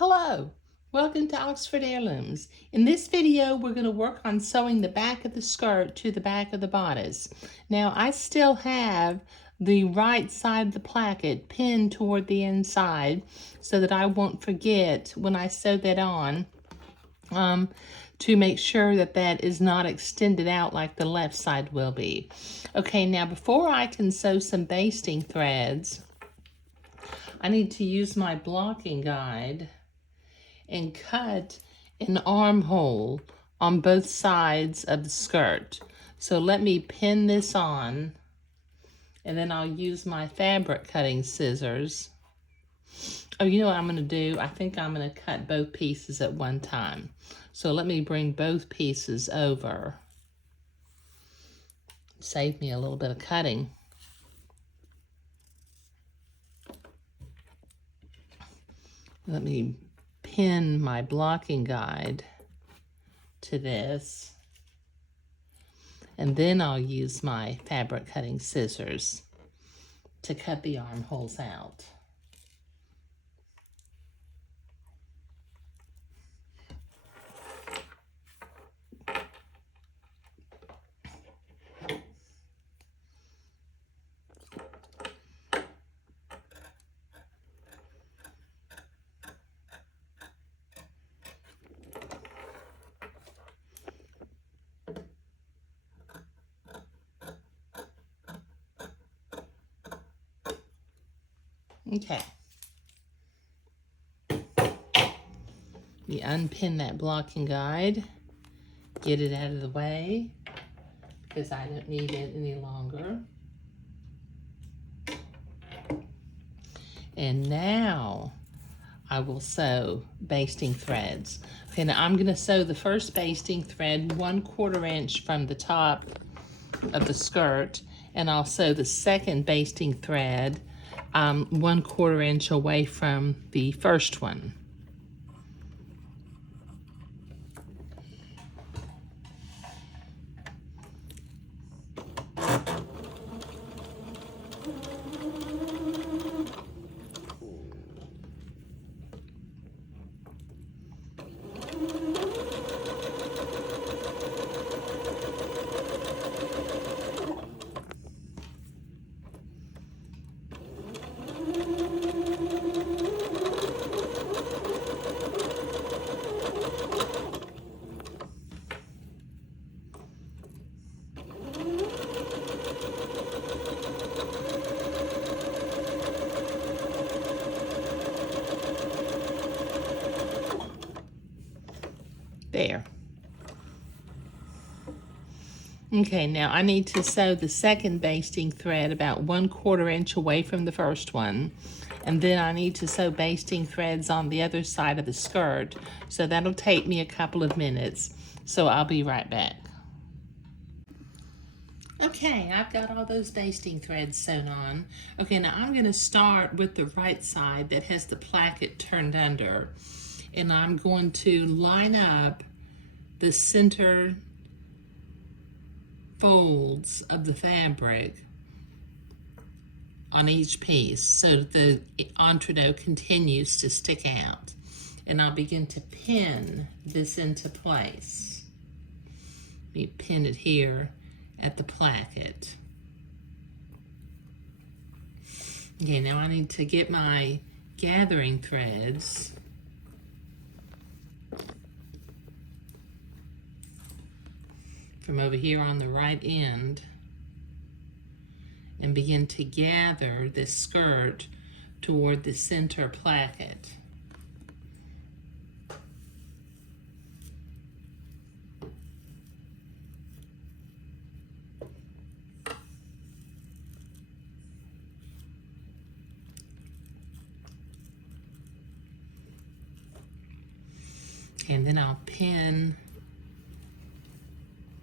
Hello, welcome to Oxford Heirlooms. In this video, we're going to work on sewing the back of the skirt to the back of the bodice. Now, I still have the right side of the placket pinned toward the inside so that I won't forget when I sew that on to make sure that that is not extended out like the left side will be. Okay, now before I can sew some basting threads, I need to use my blocking guide and cut an armhole on both sides of the skirt. So let me pin this on, and then I'll use my fabric cutting scissors. Oh, you know what I'm gonna do? I think I'm gonna cut both pieces at one time. So let me bring both pieces over. Save me a little bit of cutting. Let me pin my blocking guide to this, and then I'll use my fabric cutting scissors to cut the armholes out. Okay. You unpin that blocking guide, get it out of the way because I don't need it any longer. And now I will sew basting threads. Okay, now I'm gonna sew the first basting thread 1/4 inch from the top of the skirt, and I'll sew the second basting thread 1/4 inch away from the first one. There. Okay, now I need to sew the second basting thread about 1/4 inch away from the first one. And then I need to sew basting threads on the other side of the skirt. So that'll take me a couple of minutes. So I'll be right back. Okay, I've got all those basting threads sewn on. Okay, now I'm gonna start with the right side that has the placket turned under. And I'm going to line up the center folds of the fabric on each piece so that the entree continues to stick out. And I'll begin to pin this into place. Let me pin it here at the placket. Okay, now I need to get my gathering threads from over here on the right end and begin to gather this skirt toward the center placket. And then I'll pin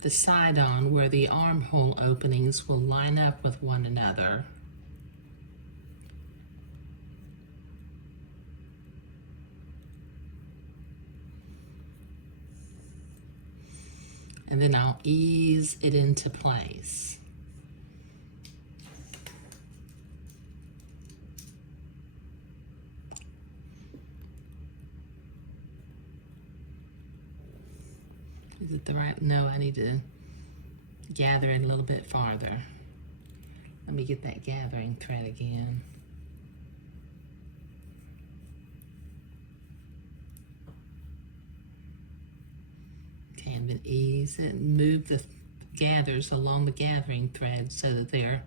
the side on where the armhole openings will line up with one another. And then I'll ease it into place. Is it the right? No, I need to gather it a little bit farther. Let me get that gathering thread again. Okay, and then ease it and move the gathers along the gathering thread so that they're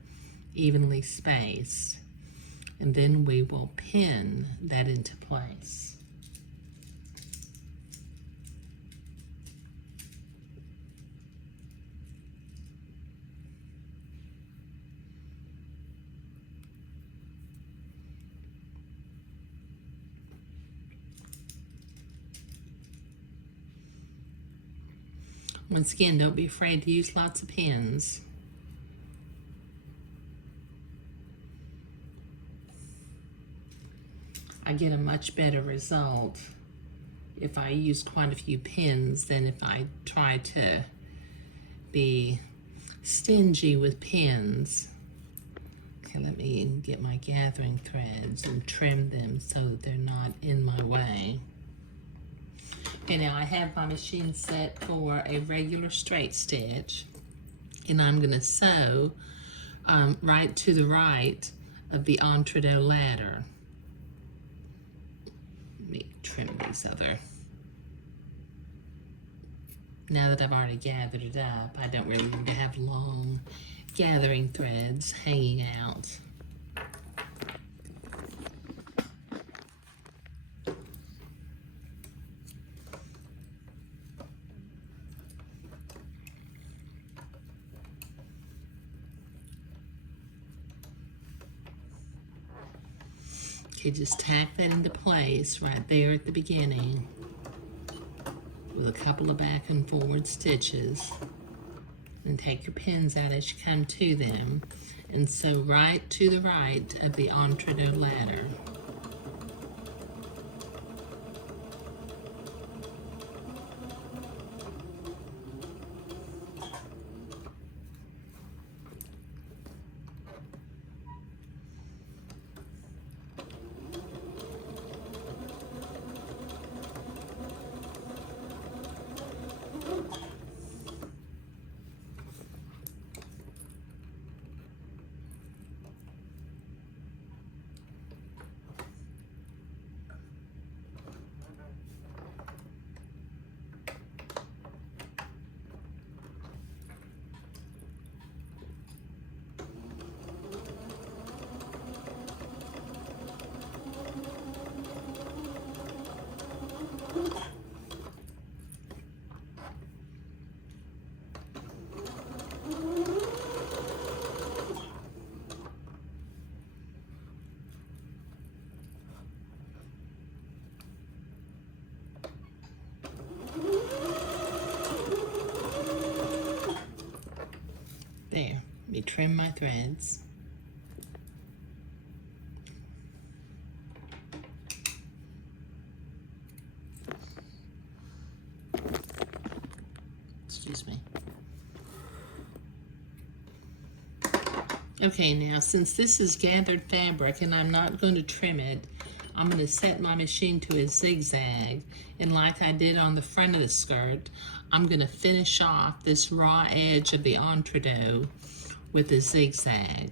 evenly spaced. And then we will pin that into place. Once again, don't be afraid to use lots of pins. I get a much better result if I use quite a few pins than if I try to be stingy with pins. Okay, let me get my gathering threads and trim them so that they're not in my way. Okay, now I have my machine set for a regular straight stitch, and I'm going to sew right to the right of the entrecôte ladder. Let me trim these other. Now that I've already gathered it up, I don't really need to have long gathering threads hanging out. Okay, just tack that into place right there at the beginning with a couple of back and forward stitches, and take your pins out as you come to them and sew right to the right of the entrecôte ladder. There, let me trim my threads. Excuse me. Okay, now since this is gathered fabric and I'm not going to trim it, I'm going to set my machine to a zigzag, and like I did on the front of the skirt, I'm going to finish off this raw edge of the entrecôte with a zigzag.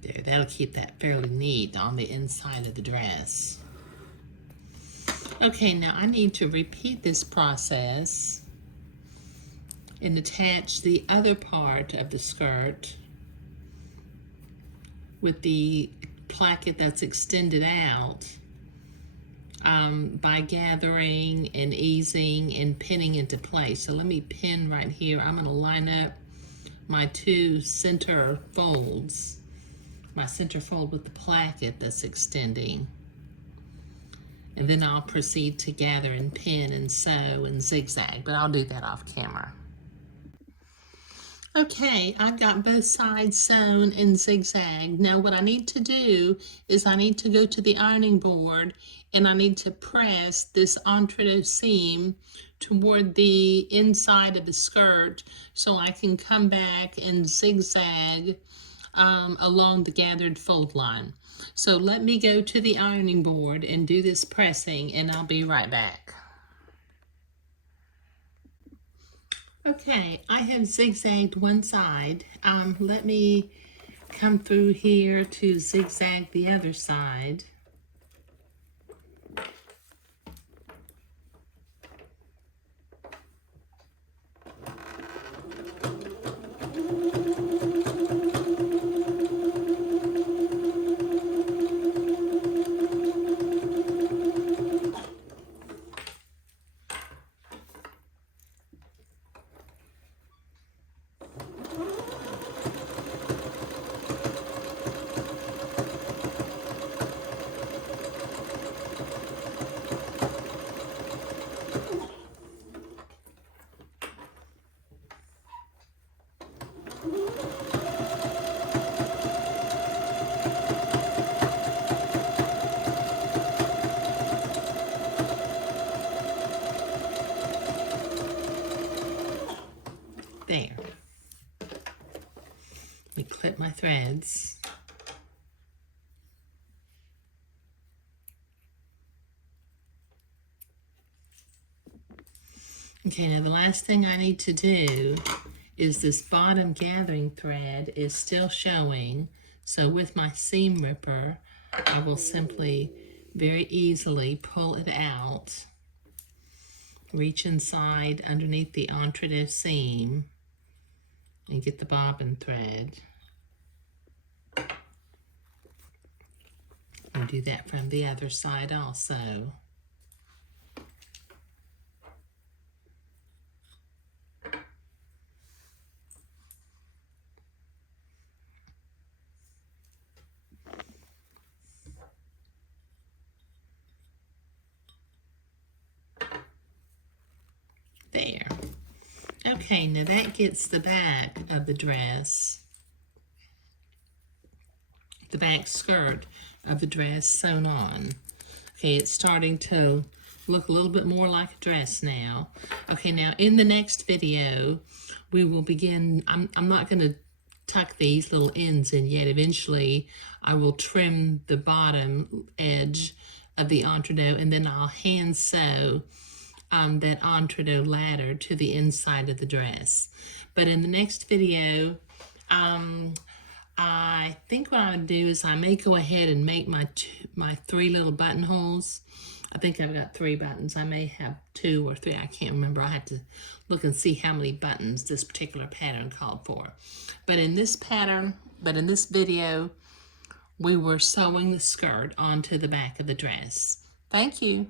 There, that'll keep that fairly neat on the inside of the dress. Okay, now I need to repeat this process and attach the other part of the skirt with the placket that's extended out by gathering and easing and pinning into place. So let me pin right here. I'm going to line up my two center folds, my center fold with the placket that's extending. and then I'll proceed to gather and pin and sew and zigzag, but I'll do that off camera. Okay, I've got both sides sewn and zigzagged. Now what I need to do is I need to go to the ironing board and I need to press this entre-deux seam toward the inside of the skirt so I can come back and zigzag along the gathered fold line. So let me go to the ironing board and do this pressing, and I'll be right back. Okay, I have zigzagged one side. Let me come through here to zigzag the other side. There. Let me clip my threads. Okay, now the last thing I need to do is this bottom gathering thread is still showing. So with my seam ripper, I will simply very easily pull it out, reach inside underneath the entre-deux seam, and get the bobbin thread. And do that from the other side also. There. Okay, now that gets the back of the dress, the back skirt of the dress sewn on. Okay, it's starting to look a little bit more like a dress now. Okay, now in the next video, we will begin, I'm not going to tuck these little ends in yet. Eventually, I will trim the bottom edge of the entre-deux, and then I'll hand sew that entre-deux ladder to the inside of the dress. But in the next video, I think what I would do is I may go ahead and make my 3 little buttonholes. I think I've got 3 buttons. I may have 2 or 3. I can't remember. I have to look and see how many buttons this particular pattern called for. But in this video, we were sewing the skirt onto the back of the dress. Thank you.